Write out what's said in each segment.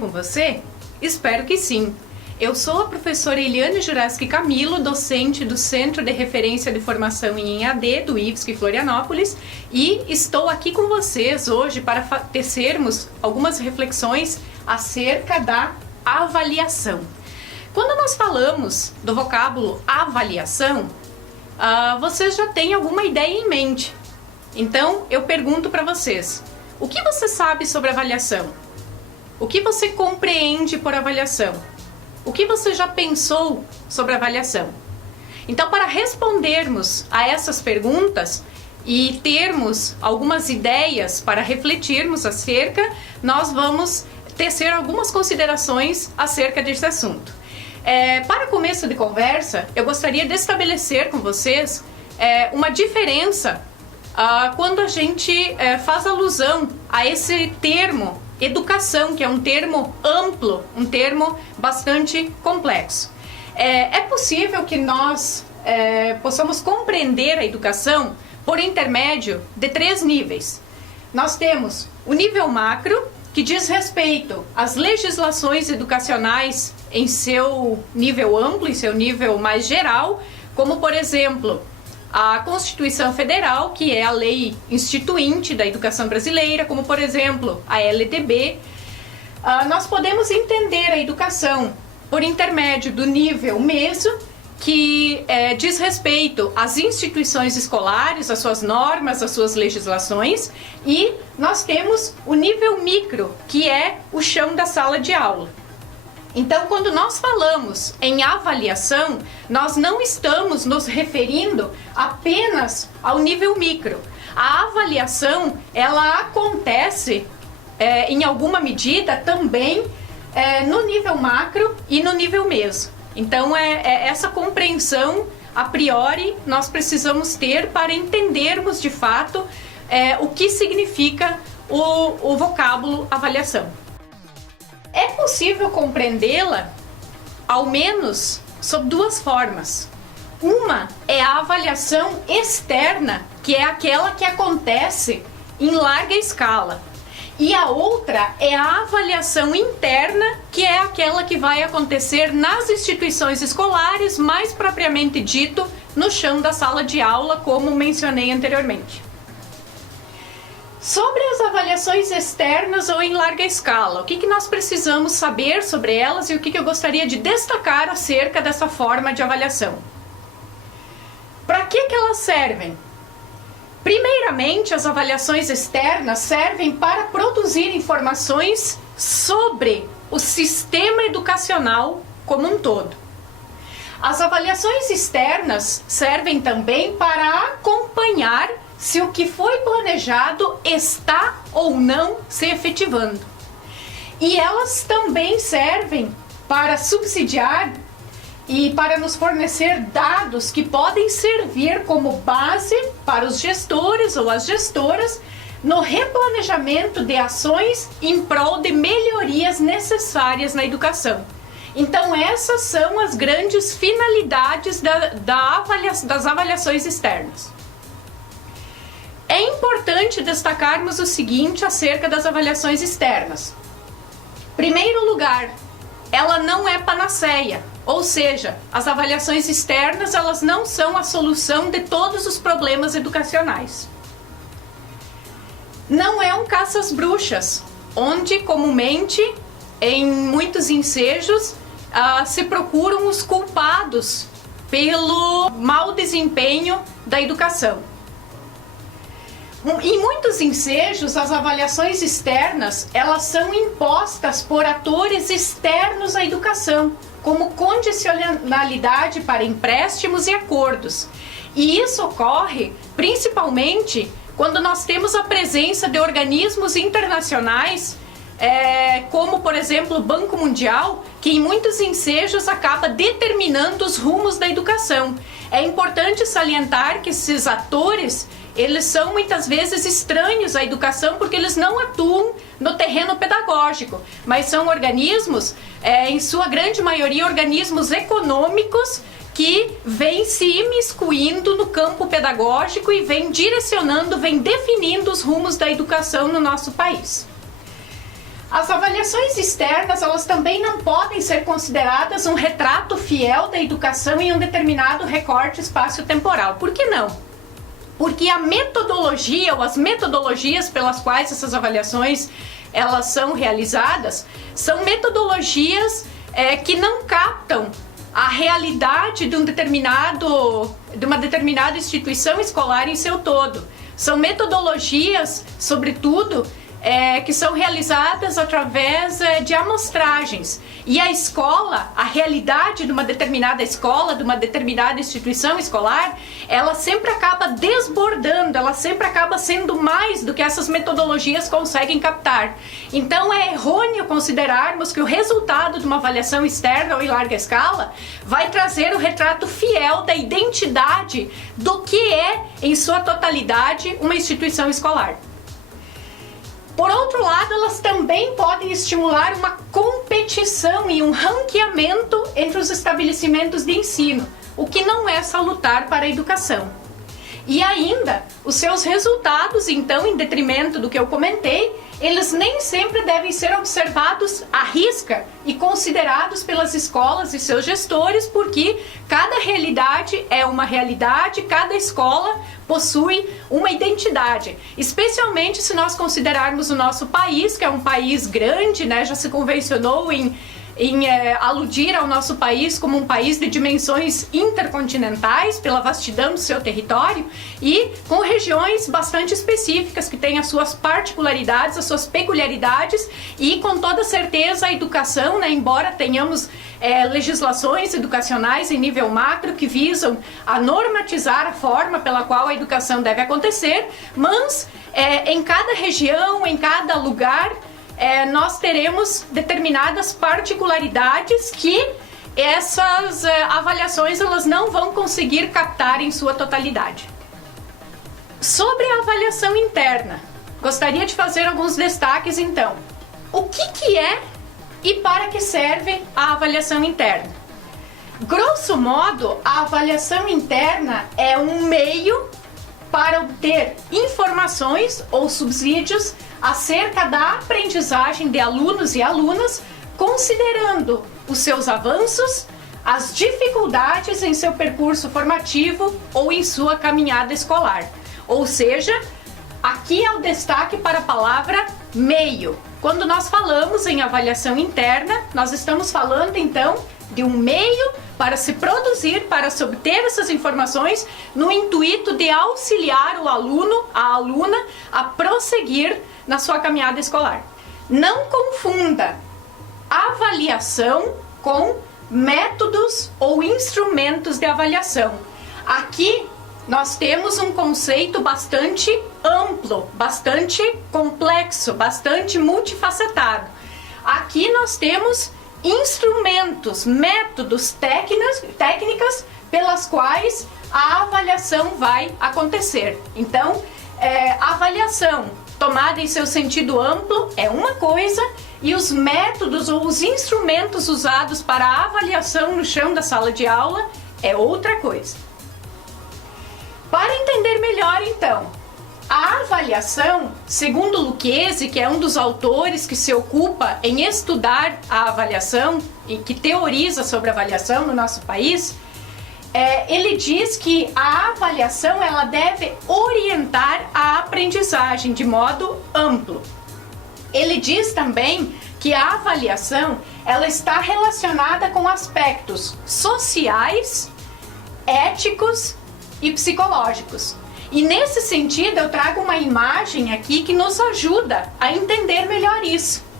com você? Espero que sim. Eu sou a professora Eliane Juraski Camilo, docente do Centro de Referência de Formação em EAD do IFSC Florianópolis, e estou aqui com vocês hoje para tecermos algumas reflexões acerca da avaliação. Quando nós falamos do vocábulo avaliação, vocês já têm alguma ideia em mente. Então, eu pergunto para vocês, o que você sabe sobre avaliação? O que você compreende por avaliação? O que você já pensou sobre avaliação? Então, para respondermos a essas perguntas e termos algumas ideias para refletirmos acerca, nós vamos tecer algumas considerações acerca desse assunto. Para começo de conversa, eu gostaria de estabelecer com vocês uma diferença quando a gente faz alusão a esse termo educação, que é um termo amplo, um termo bastante complexo. É possível que nós possamos compreender a educação por intermédio de 3 níveis. Nós temos o nível macro, que diz respeito às legislações educacionais em seu nível amplo, em seu nível mais geral, como, por exemplo, a Constituição Federal, que é a lei instituinte da educação brasileira, como, por exemplo, a LDB. Nós podemos entender a educação por intermédio do nível meso, que diz respeito às instituições escolares, às suas normas, às suas legislações, e nós temos o nível micro, que é o chão da sala de aula. Então, quando nós falamos em avaliação, nós não estamos nos referindo apenas ao nível micro. A avaliação, ela acontece, em alguma medida, também no nível macro e no nível meso. Então, essa compreensão, a priori, nós precisamos ter para entendermos, de fato, o que significa o vocábulo avaliação. É possível compreendê-la, ao menos, sob 2 formas. Uma é a avaliação externa, que é aquela que acontece em larga escala. E a outra é a avaliação interna, que é aquela que vai acontecer nas instituições escolares, mais propriamente dito, no chão da sala de aula, como mencionei anteriormente. Sobre as avaliações externas ou em larga escala, o que nós precisamos saber sobre elas e o que eu gostaria de destacar acerca dessa forma de avaliação? Para que elas servem? Primeiramente, as avaliações externas servem para produzir informações sobre o sistema educacional como um todo. As avaliações externas servem também para acompanhar se o que foi planejado está ou não se efetivando. E elas também servem para subsidiar e para nos fornecer dados que podem servir como base para os gestores ou as gestoras no replanejamento de ações em prol de melhorias necessárias na educação. Então, essas são as grandes finalidades das avaliações externas. É importante destacarmos o seguinte acerca das avaliações externas. Em primeiro lugar, ela não é panaceia, ou seja, as avaliações externas elas não são a solução de todos os problemas educacionais. Não é um caça às bruxas, onde comumente, em muitos ensejos, se procuram os culpados pelo mau desempenho da educação. Em muitos ensejos, as avaliações externas, elas são impostas por atores externos à educação, como condicionalidade para empréstimos e acordos. E isso ocorre principalmente quando nós temos a presença de organismos internacionais, como, por exemplo, o Banco Mundial, que em muitos ensejos acaba determinando os rumos da educação. É importante salientar que esses atores eles são muitas vezes estranhos à educação porque eles não atuam no terreno pedagógico, mas são organismos, em sua grande maioria, organismos econômicos que vêm se imiscuindo no campo pedagógico e vêm direcionando, vêm definindo os rumos da educação no nosso país. As avaliações externas, elas também não podem ser consideradas um retrato fiel da educação em um determinado recorte espaço-temporal. Por que não? Porque a metodologia ou as metodologias pelas quais essas avaliações elas são realizadas são metodologias que não captam a realidade de uma determinada instituição escolar em seu todo. São metodologias, sobretudo, que são realizadas através de amostragens. E a escola, a realidade de uma determinada escola, de uma determinada instituição escolar, ela sempre acaba desbordando, ela sempre acaba sendo mais do que essas metodologias conseguem captar. Então é errôneo considerarmos que o resultado de uma avaliação externa ou em larga escala vai trazer o retrato fiel da identidade do que é, em sua totalidade, uma instituição escolar. Por outro lado, elas também podem estimular uma competição e um ranqueamento entre os estabelecimentos de ensino, o que não é salutar para a educação. E ainda, os seus resultados, então, em detrimento do que eu comentei, eles nem sempre devem ser observados à risca e considerados pelas escolas e seus gestores, porque cada realidade é uma realidade, cada escola possui uma identidade, especialmente se nós considerarmos o nosso país, que é um país grande, né? Já se convencionou em aludir ao nosso país como um país de dimensões intercontinentais pela vastidão do seu território e com regiões bastante específicas que têm as suas particularidades, as suas peculiaridades e com toda certeza a educação, né, embora tenhamos legislações educacionais em nível macro que visam a normatizar a forma pela qual a educação deve acontecer, mas em cada região, em cada lugar, nós teremos determinadas particularidades que essas avaliações elas não vão conseguir captar em sua totalidade. Sobre a avaliação interna, gostaria de fazer alguns destaques então. O que é e para que serve a avaliação interna? Grosso modo, a avaliação interna é um meio para obter informações ou subsídios acerca da aprendizagem de alunos e alunas, considerando os seus avanços, as dificuldades em seu percurso formativo ou em sua caminhada escolar. Ou seja, aqui é o destaque para a palavra meio. Quando nós falamos em avaliação interna, nós estamos falando então de um meio para se produzir, para se obter essas informações no intuito de auxiliar o aluno, a aluna, a prosseguir na sua caminhada escolar. Não confunda avaliação com métodos ou instrumentos de avaliação. Aqui nós temos um conceito bastante amplo, bastante complexo, bastante multifacetado. Aqui nós temos instrumentos, métodos, técnicas pelas quais a avaliação vai acontecer. Então, a avaliação tomada em seu sentido amplo é uma coisa e os métodos ou os instrumentos usados para a avaliação no chão da sala de aula é outra coisa. Para entender melhor, então, a avaliação, segundo Lucchesi, que é um dos autores que se ocupa em estudar a avaliação e que teoriza sobre a avaliação no nosso país, ele diz que a avaliação ela deve orientar a aprendizagem de modo amplo. Ele diz também que a avaliação ela está relacionada com aspectos sociais, éticos e psicológicos. E nesse sentido eu trago uma imagem aqui que nos ajuda a entender melhor isso.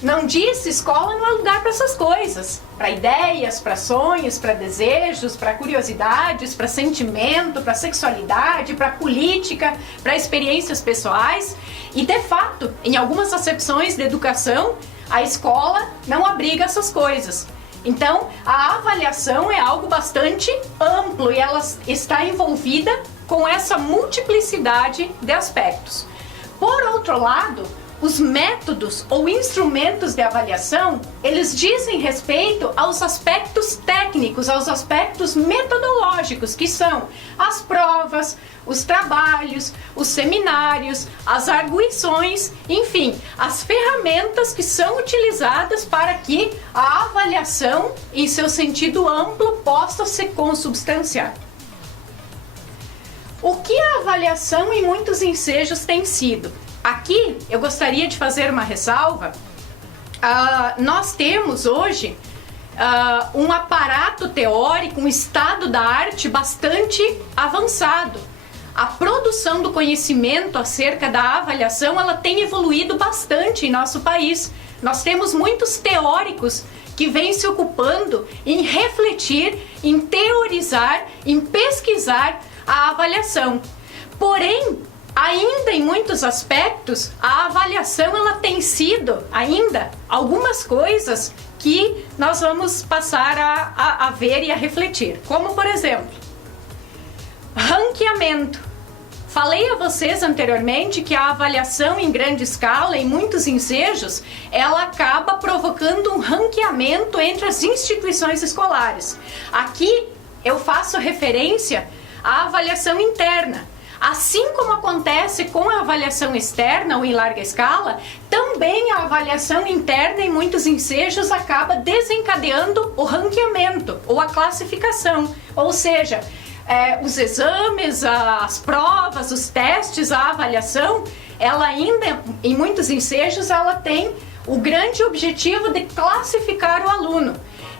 Não disse, escola não é lugar para essas coisas, para ideias, para sonhos, para desejos, para curiosidades, para sentimento, para sexualidade, para política, para experiências pessoais. E de fato, em algumas acepções de educação, a escola não abriga essas coisas. Então, a avaliação é algo bastante amplo e ela está envolvida com essa multiplicidade de aspectos. Por outro lado, os métodos ou instrumentos de avaliação, eles dizem respeito aos aspectos técnicos, aos aspectos metodológicos, que são as provas, os trabalhos, os seminários, as arguições, enfim, as ferramentas que são utilizadas para que a avaliação, em seu sentido amplo, possa se consubstanciar. O que a avaliação em muitos ensejos tem sido? Aqui eu gostaria de fazer uma ressalva. Nós temos hoje um aparato teórico, um estado da arte bastante avançado. A produção do conhecimento acerca da avaliação, ela tem evoluído bastante em nosso país. Nós temos muitos teóricos que vêm se ocupando em refletir, em teorizar, em pesquisar a avaliação. Porém, ainda em muitos aspectos, a avaliação ela tem sido ainda algumas coisas que nós vamos passar a ver e a refletir. Como, por exemplo, ranqueamento. Falei a vocês anteriormente que a avaliação em grande escala, em muitos ensejos, ela acaba provocando um ranqueamento entre as instituições escolares. Aqui eu faço referência à avaliação interna. Assim como acontece com a avaliação externa ou em larga escala, também a avaliação interna em muitos ensejos acaba desencadeando o ranqueamento ou a classificação, ou seja, os exames, as provas, os testes, a avaliação, ela ainda, em muitos ensejos, ela tem o grande objetivo de classificar o aluno.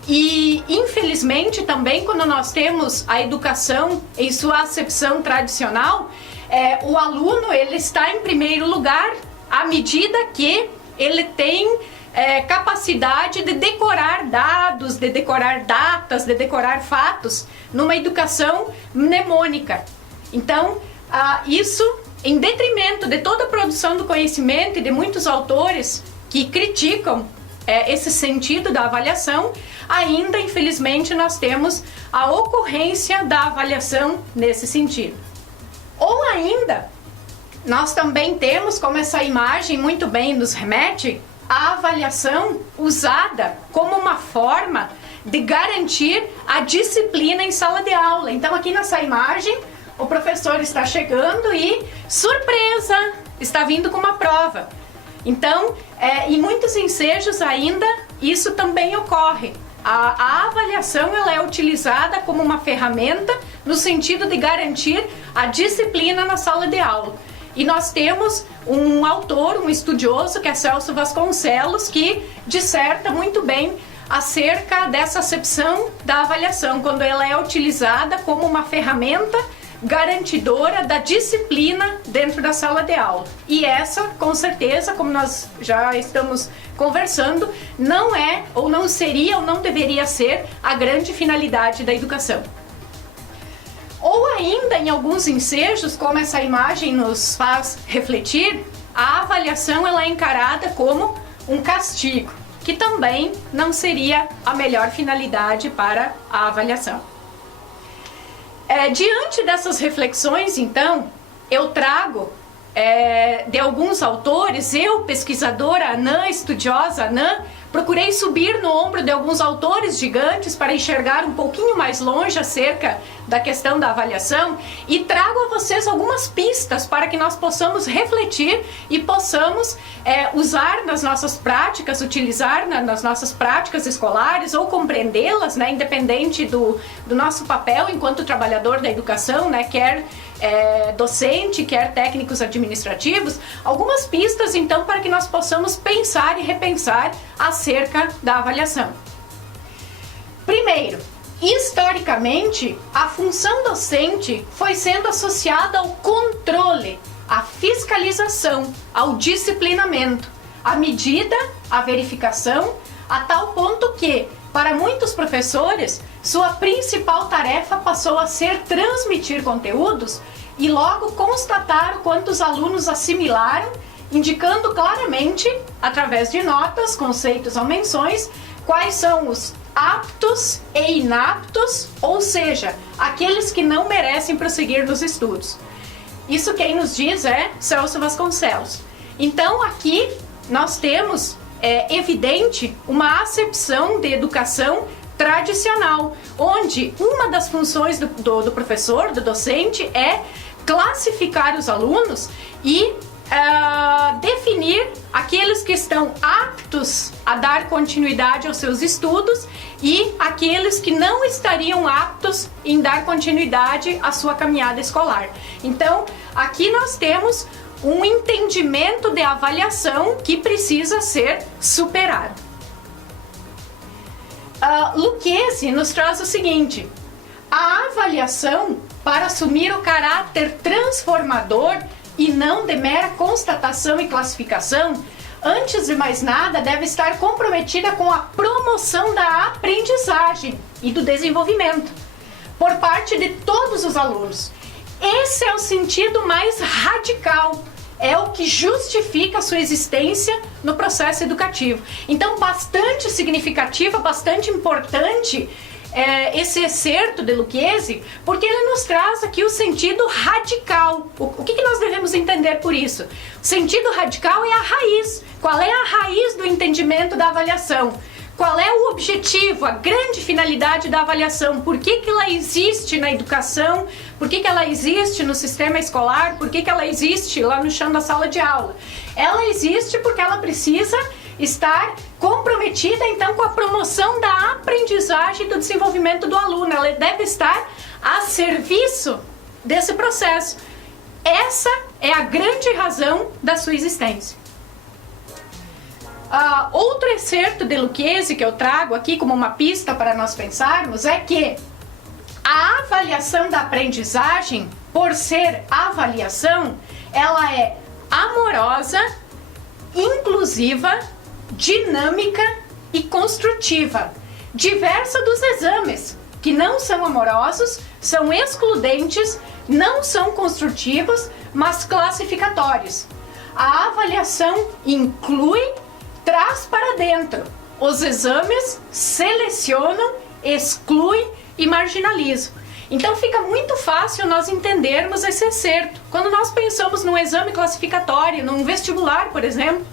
E, infelizmente, também quando nós temos a educação em sua acepção tradicional, o aluno ele está em primeiro lugar à medida que ele tem capacidade de decorar dados, de decorar datas, de decorar fatos, numa educação mnemônica. Então, isso em detrimento de toda a produção do conhecimento e de muitos autores que criticam esse sentido da avaliação, ainda, infelizmente, nós temos a ocorrência da avaliação nesse sentido. Ou ainda, nós também temos, como essa imagem muito bem nos remete, a avaliação usada como uma forma de garantir a disciplina em sala de aula. Então, aqui nessa imagem, o professor está chegando e, surpresa, está vindo com uma prova. Então, em muitos ensejos ainda, isso também ocorre. A avaliação ela é utilizada como uma ferramenta no sentido de garantir a disciplina na sala de aula. E nós temos um autor, um estudioso, que é Celso Vasconcelos, que disserta muito bem acerca dessa acepção da avaliação, quando ela é utilizada como uma ferramenta garantidora da disciplina dentro da sala de aula. E essa, com certeza, como nós já estamos conversando, não é, ou não seria, ou não deveria ser a grande finalidade da educação. Ou ainda, em alguns ensejos, como essa imagem nos faz refletir, a avaliação ela é encarada como um castigo, que também não seria a melhor finalidade para a avaliação. Diante dessas reflexões, então, eu trago de alguns autores, eu, pesquisadora anã, estudiosa anã, procurei subir no ombro de alguns autores gigantes para enxergar um pouquinho mais longe acerca da questão da avaliação e trago a vocês algumas pistas para que nós possamos refletir e possamos usar nas nossas práticas, utilizar nas nossas práticas escolares ou compreendê-las, né, independente do nosso papel enquanto trabalhador da educação, né, quer docente, quer técnicos administrativos, algumas pistas então para que nós possamos pensar e repensar acerca da avaliação. Primeiro, historicamente, a função docente foi sendo associada ao controle, à fiscalização, ao disciplinamento, à medida, à verificação, a tal ponto que, para muitos professores, sua principal tarefa passou a ser transmitir conteúdos e logo constatar quantos alunos assimilaram, indicando claramente, através de notas, conceitos ou menções, quais são os aptos e inaptos, ou seja, aqueles que não merecem prosseguir nos estudos. Isso quem nos diz é Celso Vasconcelos. Então aqui nós temos evidente uma acepção de educação tradicional, onde uma das funções do professor, do docente, é classificar os alunos e definir aqueles que estão aptos a dar continuidade aos seus estudos e aqueles que não estariam aptos em dar continuidade à sua caminhada escolar. Então, aqui nós temos um entendimento de avaliação que precisa ser superado. Lucchesi nos traz o seguinte: a avaliação, para assumir o caráter transformador e não de mera constatação e classificação, antes de mais nada, deve estar comprometida com a promoção da aprendizagem e do desenvolvimento por parte de todos os alunos. Esse é o sentido mais radical, é o que justifica a sua existência no processo educativo. Então, bastante significativa, bastante importante esse excerto de Lucchesi, porque ele nos traz aqui o sentido radical. O que nós devemos entender por isso? O sentido radical é a raiz. Qual é a raiz do entendimento da avaliação? Qual é o objetivo, a grande finalidade da avaliação? Por que ela existe na educação? Por que ela existe no sistema escolar? Por que ela existe lá no chão da sala de aula? Ela existe porque ela precisa estar comprometida, então, com a promoção da aprendizagem e do desenvolvimento do aluno. Ela deve estar a serviço desse processo. Essa é a grande razão da sua existência. Outro excerto de Lucchesi que eu trago aqui como uma pista para nós pensarmos é que a avaliação da aprendizagem, por ser avaliação, ela é amorosa, inclusiva, dinâmica e construtiva, diversa dos exames, que não são amorosos, são excludentes, não são construtivos, mas classificatórios. A avaliação inclui, traz para dentro. Os exames selecionam, excluem e marginalizam. Então fica muito fácil nós entendermos esse excerto. Quando nós pensamos num exame classificatório, num vestibular, por exemplo,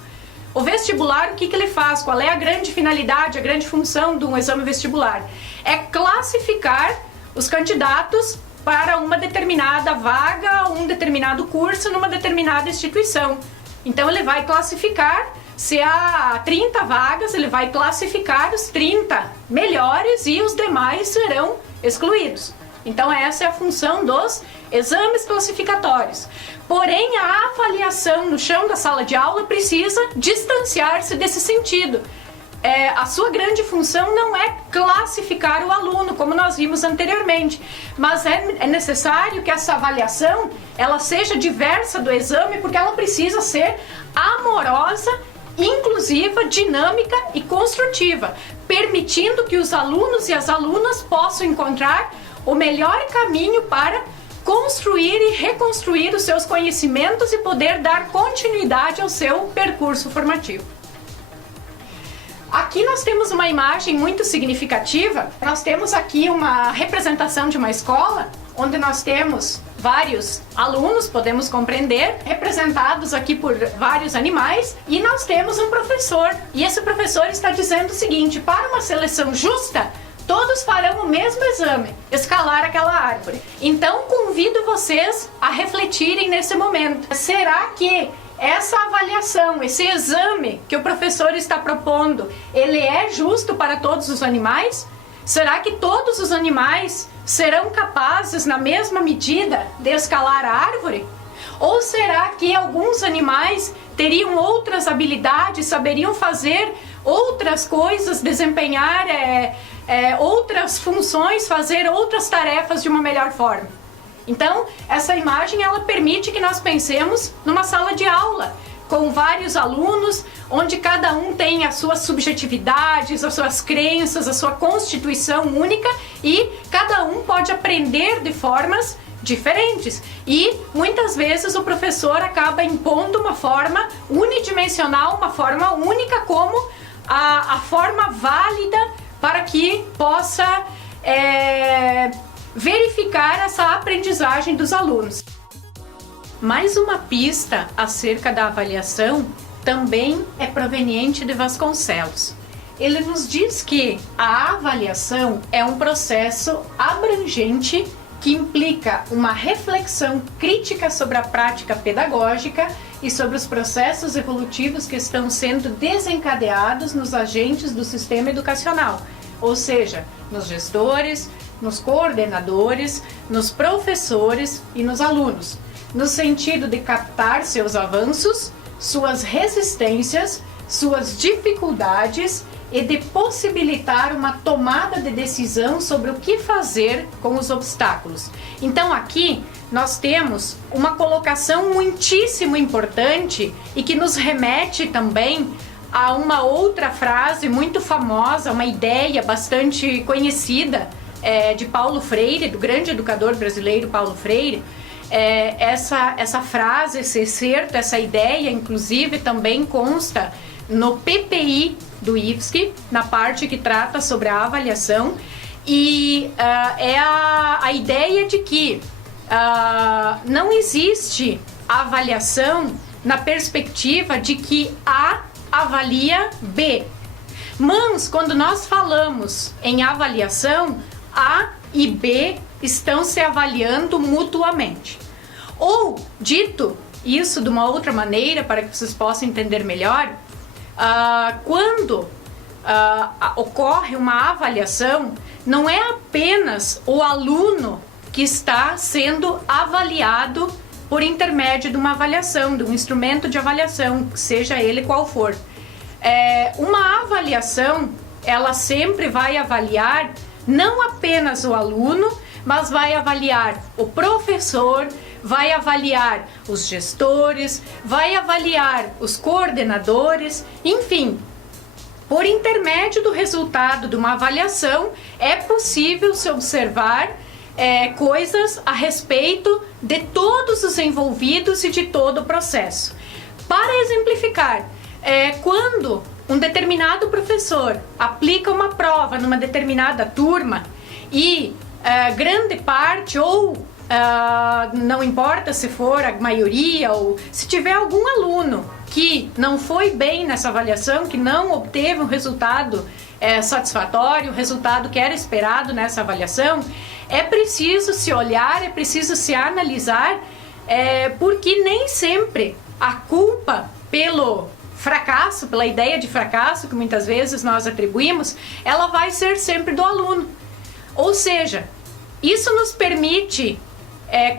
o vestibular, o que ele faz? Qual é a grande finalidade, a grande função de um exame vestibular? É classificar os candidatos para uma determinada vaga, um determinado curso numa determinada instituição. Então ele vai classificar, se há 30 vagas, ele vai classificar os 30 melhores e os demais serão excluídos. Então essa é a função dos exames classificatórios. Porém, a avaliação no chão da sala de aula precisa distanciar-se desse sentido. A sua grande função não é classificar o aluno, como nós vimos anteriormente, mas é necessário que essa avaliação ela seja diversa do exame, porque ela precisa ser amorosa, inclusiva, dinâmica e construtiva, permitindo que os alunos e as alunas possam encontrar o melhor caminho para construir e reconstruir os seus conhecimentos e poder dar continuidade ao seu percurso formativo. Aqui nós temos uma imagem muito significativa. Nós temos aqui uma representação de uma escola, onde nós temos vários alunos, podemos compreender, representados aqui por vários animais, e nós temos um professor. E esse professor está dizendo o seguinte: para uma seleção justa, todos farão o mesmo exame, escalar aquela árvore. Então convido vocês a refletirem nesse momento. Será que essa avaliação, esse exame que o professor está propondo, ele é justo para todos os animais? Será que todos os animais serão capazes, na mesma medida, de escalar a árvore? Ou será que alguns animais teriam outras habilidades, saberiam fazer outras coisas, desempenhar outras funções, fazer outras tarefas de uma melhor forma? Então, essa imagem ela permite que nós pensemos numa sala de aula, com vários alunos, onde cada um tem as suas subjetividades, as suas crenças, a sua constituição única, e cada um pode aprender de formas diferentes. E muitas vezes o professor acaba impondo uma forma unidimensional, uma forma única como a forma válida para que possa verificar essa aprendizagem dos alunos. Mais uma pista acerca da avaliação também é proveniente de Vasconcelos. Ele nos diz que a avaliação é um processo abrangente que implica uma reflexão crítica sobre a prática pedagógica e sobre os processos evolutivos que estão sendo desencadeados nos agentes do sistema educacional, ou seja, nos gestores, nos coordenadores, nos professores e nos alunos, no sentido de captar seus avanços, suas resistências, suas dificuldades e de possibilitar uma tomada de decisão sobre o que fazer com os obstáculos. Então aqui nós temos uma colocação muitíssimo importante e que nos remete também a uma outra frase muito famosa, uma ideia bastante conhecida de Paulo Freire, do grande educador brasileiro Paulo Freire. Essa frase, esse excerto, essa ideia, inclusive, também consta no PPI do IFSC, na parte que trata sobre a avaliação, e é a ideia de que não existe avaliação na perspectiva de que A avalia B. Mas, quando nós falamos em avaliação, A e B estão se avaliando mutuamente. Ou, dito isso de uma outra maneira, para que vocês possam entender melhor, quando ocorre uma avaliação, não é apenas o aluno que está sendo avaliado por intermédio de uma avaliação, de um instrumento de avaliação, seja ele qual for. Uma avaliação, ela sempre vai avaliar não apenas o aluno, mas vai avaliar o professor, vai avaliar os gestores, vai avaliar os coordenadores, enfim. Por intermédio do resultado de uma avaliação, é possível se observar coisas a respeito de todos os envolvidos e de todo o processo. Para exemplificar, quando um determinado professor aplica uma prova numa determinada turma e grande parte ou não importa se for a maioria ou se tiver algum aluno que não foi bem nessa avaliação, que não obteve um resultado satisfatório, o resultado que era esperado nessa avaliação, é preciso se olhar, é preciso se analisar, porque nem sempre a culpa pelo fracasso, pela ideia de fracasso que muitas vezes nós atribuímos, ela vai ser sempre do aluno. Ou seja, isso nos permite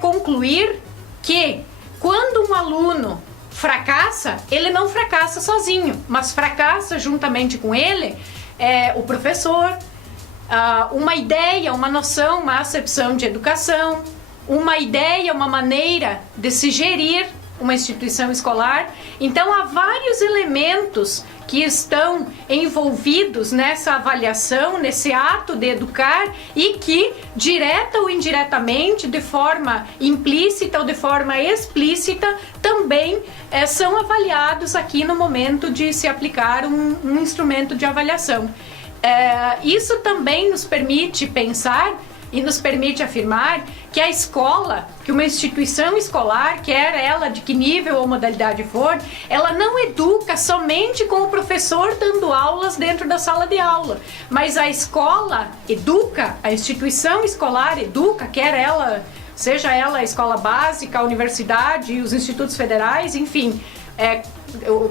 concluir que quando um aluno fracassa, ele não fracassa sozinho, mas fracassa juntamente com ele o professor, uma ideia, uma noção, uma acepção de educação, uma ideia, uma maneira de se gerir uma instituição escolar. Então há vários elementos que estão envolvidos nessa avaliação, nesse ato de educar e que, direta ou indiretamente, de forma implícita ou de forma explícita, também são avaliados aqui no momento de se aplicar um instrumento de avaliação. Isso também nos permite pensar e nos permite afirmar que a escola, que uma instituição escolar, quer ela de que nível ou modalidade for, ela não educa somente com o professor dando aulas dentro da sala de aula, mas a escola educa, a instituição escolar educa, quer ela, seja ela a escola básica, a universidade, os institutos federais, enfim,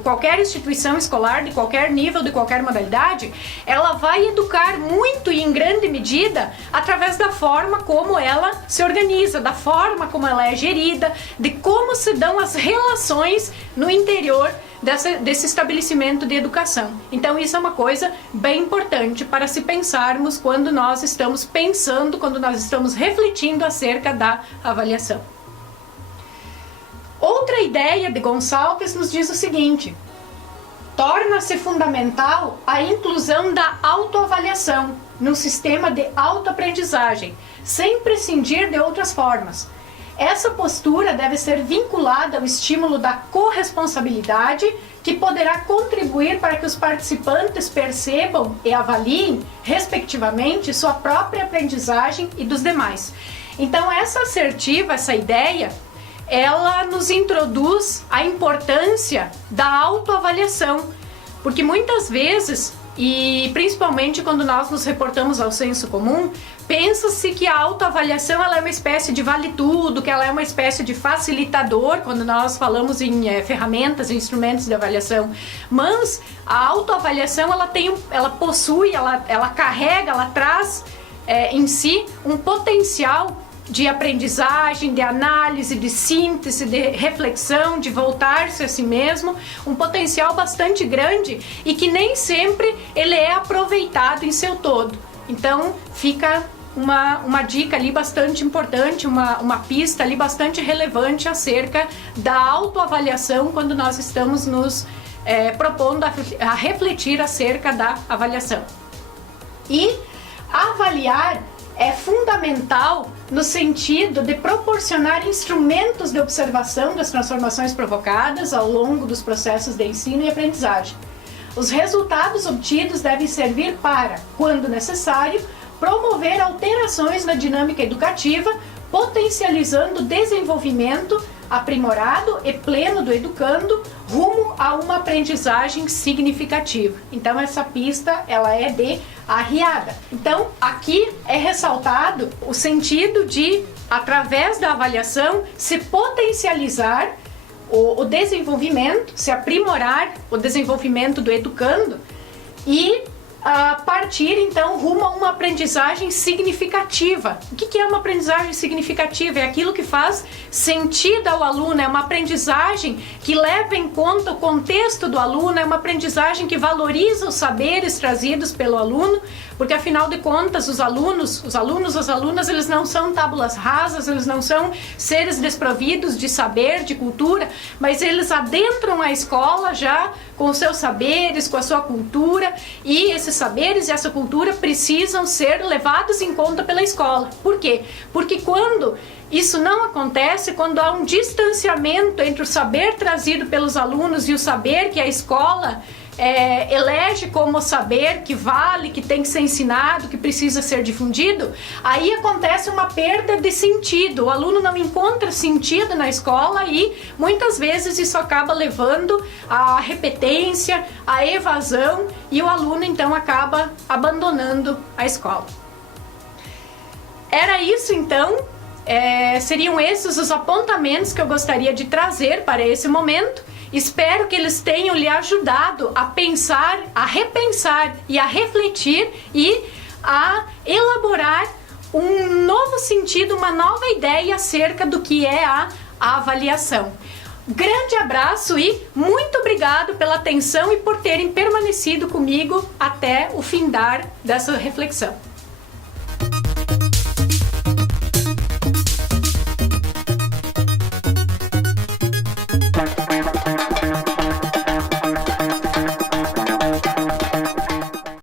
qualquer instituição escolar de qualquer nível, de qualquer modalidade, ela vai educar muito e em grande medida através da forma como ela se organiza, da forma como ela é gerida, de como se dão as relações no interior desse estabelecimento de educação. Então isso é uma coisa bem importante para se pensarmos quando nós estamos pensando, quando nós estamos refletindo acerca da avaliação. Outra ideia de Gonçalves nos diz o seguinte: torna-se fundamental a inclusão da autoavaliação no sistema de autoaprendizagem, sem prescindir de outras formas. Essa postura deve ser vinculada ao estímulo da corresponsabilidade, que poderá contribuir para que os participantes percebam e avaliem, respectivamente, sua própria aprendizagem e dos demais. Então, essa assertiva, essa ideia, ela nos introduz a importância da autoavaliação, porque muitas vezes, e principalmente quando nós nos reportamos ao senso comum, pensa-se que a autoavaliação ela é uma espécie de vale-tudo, que ela é uma espécie de facilitador quando nós falamos em ferramentas e instrumentos de avaliação. Mas a autoavaliação ela possui, ela carrega, ela traz em si um potencial de aprendizagem, de análise, de síntese, de reflexão, de voltar-se a si mesmo, um potencial bastante grande e que nem sempre ele é aproveitado em seu todo. Então fica uma dica ali bastante importante, uma pista ali bastante relevante acerca da autoavaliação quando nós estamos nos propondo a refletir acerca da avaliação. E avaliar é fundamental no sentido de proporcionar instrumentos de observação das transformações provocadas ao longo dos processos de ensino e aprendizagem. Os resultados obtidos devem servir para, quando necessário, promover alterações na dinâmica educativa, potencializando o desenvolvimento aprimorado e pleno do educando rumo a uma aprendizagem significativa. Então essa pista ela é de arriada. Então aqui é ressaltado o sentido de, através da avaliação, se potencializar o desenvolvimento, se aprimorar o desenvolvimento do educando e partir então rumo a uma aprendizagem significativa. O que é uma aprendizagem significativa? É aquilo que faz sentido ao aluno, é uma aprendizagem que leva em conta o contexto do aluno, é uma aprendizagem que valoriza os saberes trazidos pelo aluno, porque afinal de contas os alunos, as alunas, eles não são tábulas rasas, eles não são seres desprovidos de saber, de cultura, mas eles adentram a escola já com os seus saberes, com a sua cultura, e esses saberes e essa cultura precisam ser levados em conta pela escola. Por quê? Porque quando isso não acontece, quando há um distanciamento entre o saber trazido pelos alunos e o saber que a escola elege como saber que vale, que tem que ser ensinado, que precisa ser difundido, aí acontece uma perda de sentido. O aluno não encontra sentido na escola e muitas vezes isso acaba levando à repetência, à evasão e o aluno então acaba abandonando a escola. Era isso então. Seriam esses os apontamentos que eu gostaria de trazer para esse momento. Espero que eles tenham lhe ajudado a pensar, a repensar e a refletir e a elaborar um novo sentido, uma nova ideia acerca do que é a avaliação. Grande abraço e muito obrigado pela atenção e por terem permanecido comigo até o findar dessa reflexão.